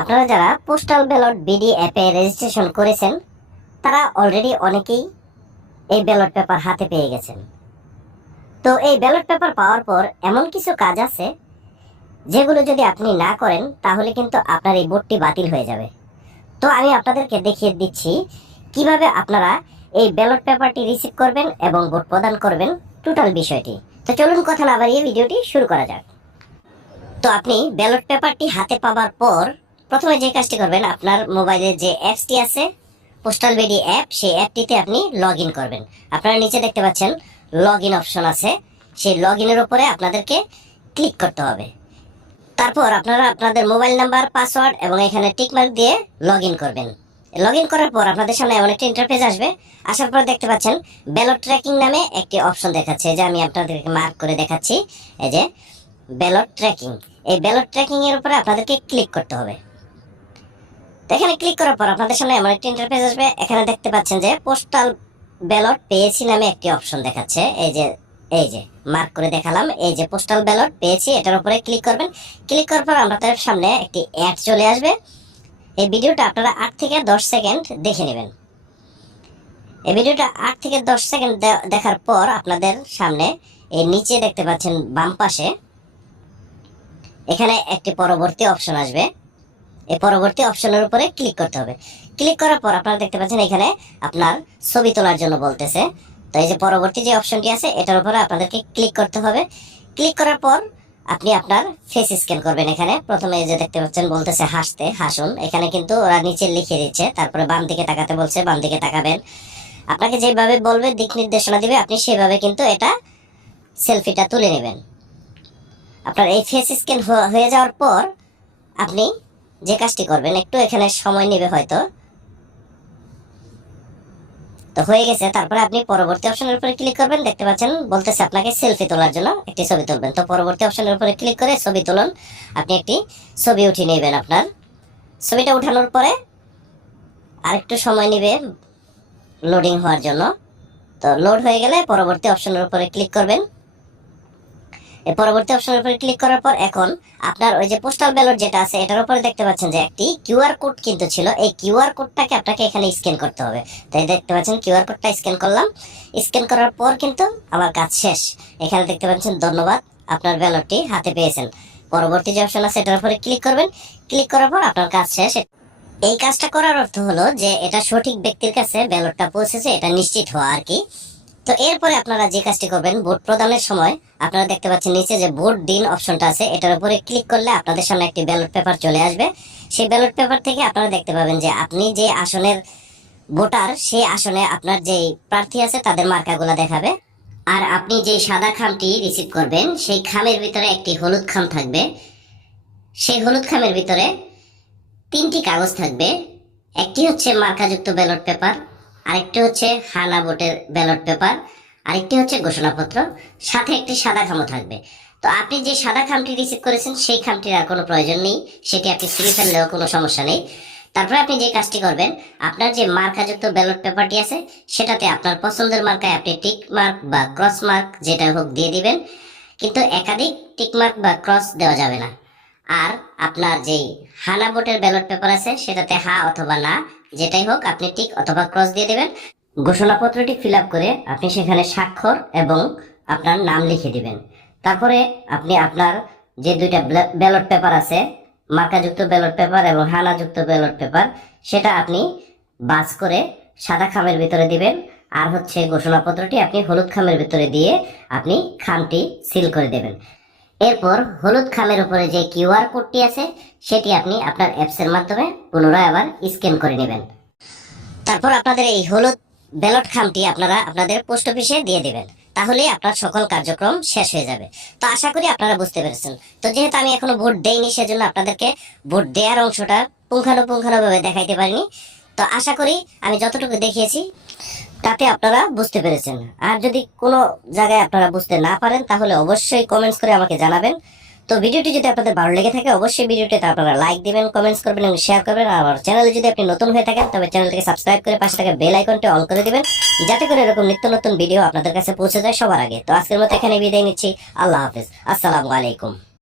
আপনারা যারা postal ballot BD অ্যাপে রেজিস্ট্রেশন করেছেন তারা অলরেডি অনেকেই এই ব্যালট পেপার হাতে পেয়ে গেছেন। তো এই ব্যালট পেপার পাওয়ার পর এমন কিছু কাজ আছে যেগুলো যদি আপনি না করেন তাহলে কিন্তু আপনার এই ভোটটি বাতিল হয়ে যাবে। তো আমি আপনাদেরকে দেখিয়ে দিচ্ছি কিভাবে আপনারা এই ব্যালট পেপারটি রিসিভ করবেন এবং ভোট প্রদান করবেন, টোটাল বিষয়টি। তো চলুন কথা না বাড়িয়ে ভিডিওটি শুরু করা যাক। তো আপনি ব্যালট পেপারটি হাতে পাওয়ার পর প্রথমে যে কাজটি করবেন, আপনার মোবাইলের যে অ্যাপসটি আছে পোস্টাল বিডি অ্যাপ, সেই অ্যাপটিতে আপনি লগ ইন করবেন। আপনারা নিচে দেখতে পাচ্ছেন লগ ইন অপশন আছে, সেই লগ ইনের উপরে আপনাদেরকে ক্লিক করতে হবে। তারপর আপনারা আপনাদের মোবাইল নাম্বার, পাসওয়ার্ড এবং এখানে টিকমার্ক দিয়ে লগ ইন করবেন। লগ ইন করার পর আপনাদের সামনে এমন একটা ইন্টারফেস আসবে। আসার পর দেখতে পাচ্ছেন ব্যালট ট্র্যাকিং নামে একটি অপশন দেখাচ্ছে, যে আমি আপনাদেরকে মার্ক করে দেখাচ্ছি। এই যে ব্যালট ট্র্যাকিং, এই ব্যালট ট্র্যাকিং এর উপরে আপনাদেরকে ক্লিক করতে হবে। তো এখানে ক্লিক করার পর আপনাদের সামনে এমন একটা ইন্টারফেস আসবে। এখানে দেখতে পাচ্ছেন যে পোস্টাল ব্যালট পেয়েছি নামে একটি অপশন দেখাচ্ছে। এই যে মার্ক করে দেখালাম, এই যে পোস্টাল ব্যালট পেয়েছি, এটার উপরে ক্লিক করবেন। ক্লিক করার পর আপনাদের সামনে একটি অ্যাড চলে আসবে। এই ভিডিওটা আপনারা 8 থেকে 10 সেকেন্ড দেখে নেবেন। এই ভিডিওটা 8 থেকে 10 সেকেন্ড দেখার পর আপনাদের সামনে এই নিচে দেখতে পাচ্ছেন বাম পাশে এখানে একটি পরবর্তী অপশন আসবে। এই পরবর্তী অপশনের উপরে ক্লিক করতে হবে। ক্লিক করার পর আপনারা দেখতে পাচ্ছেন এখানে আপনার ছবি তোলার জন্য বলতেছে। তো এই যে পরবর্তী যে অপশনটি আছে এটার উপরে আপনাদেরকে ক্লিক করতে হবে। ক্লিক করার পর আপনি আপনার ফেস স্ক্যান করবেন। এখানে প্রথমে এই যে দেখতে পাচ্ছেন বলতেছে হাসতে, হাসুন। এখানে কিন্তু ওরা নিচে লিখে দিচ্ছে, তারপরে বাম দিকে তাকাতে বলছে, বাম দিকে তাকাবেন। আপনাকে যেভাবে বলবে, দিক নির্দেশনা দিবে, আপনি সেভাবে কিন্তু এটা সেলফিটা তুলে নেবেন। আপনার এই ফেস স্ক্যান হয়ে যাওয়ার পর আপনি যে কাজটি করবেন, একটু এখানে সময় নেবে হয়তো, তো হয়ে গেছে। তারপরে আপনি পরবর্তী অপশনের উপরে ক্লিক করবেন। দেখতে পাচ্ছেন বলতেছে আপনাকে সেলফি তোলার জন্য একটি ছবি তুলবেন। তো পরবর্তী অপশনের উপরে ক্লিক করে ছবি তুলুন। আপনি একটি ছবি উঠিয়ে নেবেন। আপনার ছবিটা উঠানোর পরে আরেকটু সময় নেবে লোডিং হওয়ার জন্য। তো লোড হয়ে গেলে পরবর্তী অপশনের উপরে ক্লিক করবেন। এই পরবর্তী অপশনের উপরে ক্লিক করার পর এখন আপনার ওই যে পোস্টাল ব্যালট যেটা আছে এটার উপরে দেখতে পাচ্ছেন যে একটি কিউআর কোড কিন্তু ছিল। এই কিউআর কোডটাকে আপনাকে এখানে স্ক্যান করতে হবে। তাই দেখতে পাচ্ছেন কিউআর কোডটা স্ক্যান করলাম। স্ক্যান করার পর কিন্তু আমার কাজ শেষ। এখানে দেখতে পাচ্ছেন ধন্যবাদ, আপনার ব্যালটটি হাতে পেয়েছেন। পরবর্তী যে অপশন আছে এটার উপরে ক্লিক করবেন। ক্লিক করার পর আপনার কাজ শেষ। এই কাজটা করার অর্থ হলো যে এটা সঠিক ব্যক্তির কাছে ব্যালটটা পৌঁছেছে, এটা নিশ্চিত হওয়া আর কি। তো এরপরে আপনারা যে কাজটি করবেন, ভোট প্রদানের সময় আপনারা দেখতে পাচ্ছেন নিচে যে ভোট দিন অপশনটা আছে এটার উপরে ক্লিক করলে আপনাদের সামনে একটি ব্যালট পেপার চলে আসবে। সেই ব্যালট পেপার থেকে আপনারা দেখতে পাবেন যে আপনি যে আসনের ভোটার, সেই আসনে আপনার যে প্রার্থী আছে তাদের মার্কাগুলো দেখাবে। আর আপনি যে সাদা খামটি রিসিভ করবেন সেই খামের ভিতরে একটি হলুদ খাম থাকবে। সেই হলুদ খামের ভিতরে 3টি কাগজ থাকবে। একটি হচ্ছে মার্কাযুক্ত ব্যালট পেপার, আরেকটি হচ্ছে হানা ভোটের ব্যালট পেপার, আরেকটি হচ্ছে ঘোষণাপত্র, সাথে একটি সাদা খামও থাকবে। তো আপনি যে সাদা খামটি রিসিভ করেছেন সেই খামটির আর কোনো প্রয়োজন নেই, সেটি আপনি ছিঁড়ে ফেললেও কোনো সমস্যা নেই। তারপরে আপনি যে কাজটি করবেন, আপনার যে মার্কাযুক্ত ব্যালট পেপারটি আছে সেটাতে আপনার পছন্দের মার্কায় আপনি টিক মার্ক বা ক্রস মার্ক যেটা হোক দিয়ে দিবেন, কিন্তু একাধিক টিক মার্ক বা ক্রস দেওয়া যাবে না। আর আপনার যেই হানা ভোটের ব্যালট পেপার আছে সেটাতে হা অথবা না যেটাই হোক আপনি টিক অথবা ক্রস দিয়ে দেবেন। ঘোষণাপত্রটি ফিল আপ করে আপনি সেখানে স্বাক্ষর এবং আপনার নাম লিখে দিবেন। তারপরে আপনি আপনার যে 2টা ব্যালট পেপার আছে, মার্কাযুক্ত ব্যালট পেপার এবং হানাযুক্ত ব্যালট পেপার, সেটা আপনি বাজ করে সাদা খামের ভিতরে দিবেন। আর হচ্ছে ঘোষণাপত্রটি আপনি হলুদ খামের ভিতরে দিয়ে আপনি খামটি সিল করে দেবেন। এরপর হলুদ খামের উপরে যে কিউআর কোডটি আছে সেটি আপনি আপনার অ্যাপসের মাধ্যমে পুনরায় আবার স্ক্যান করে নেবেন। তারপর আপনাদের এই হলুদ ব্যালট খামটি আপনারা আপনাদের পোস্ট অফিসে দিয়ে দেবেন। তাহলে আপনার সকল কার্যক্রম শেষ হয়ে যাবে। তো আশা করি আপনারা বুঝতে পেরেছেন। তো যেহেতু আমি এখনো ভোট দেইনি সেজন্য আপনাদেরকে ভোট দেওয়ার অংশটা পুঙ্খানুপুঙ্খানুভাবে দেখাইতে পারিনি। তো আশা করি আমি যতটুকু দেখিয়েছি তাতে আপনারা বুঝতে পেরেছেন। আর যদি কোনো জায়গায় আপনারা বুঝতে না পারেন তাহলে অবশ্যই কমেন্টস করে আমাকে জানাবেন। তো ভিডিওটি যদি আপনাদের ভালো লেগে থাকে অবশ্যই ভিডিওটিতে আপনারা লাইক দিবেন, কমেন্টস করবেন এবং শেয়ার করবেন। আর আমার চ্যানেলে যদি আপনি নতুন হয়ে থাকেন তবে চ্যানেলটিকে সাবস্ক্রাইব করে পাশে থাকা বেল আইকনটি অন করে দিবেন, যাতে করে এরকম নিত্য নতুন ভিডিও আপনাদের কাছে পৌঁছে যায় সবার আগে। তো আজকের মতো এখানে বিদায় নিচ্ছি। আল্লাহ হাফেজ, আসসালামু আলাইকুম।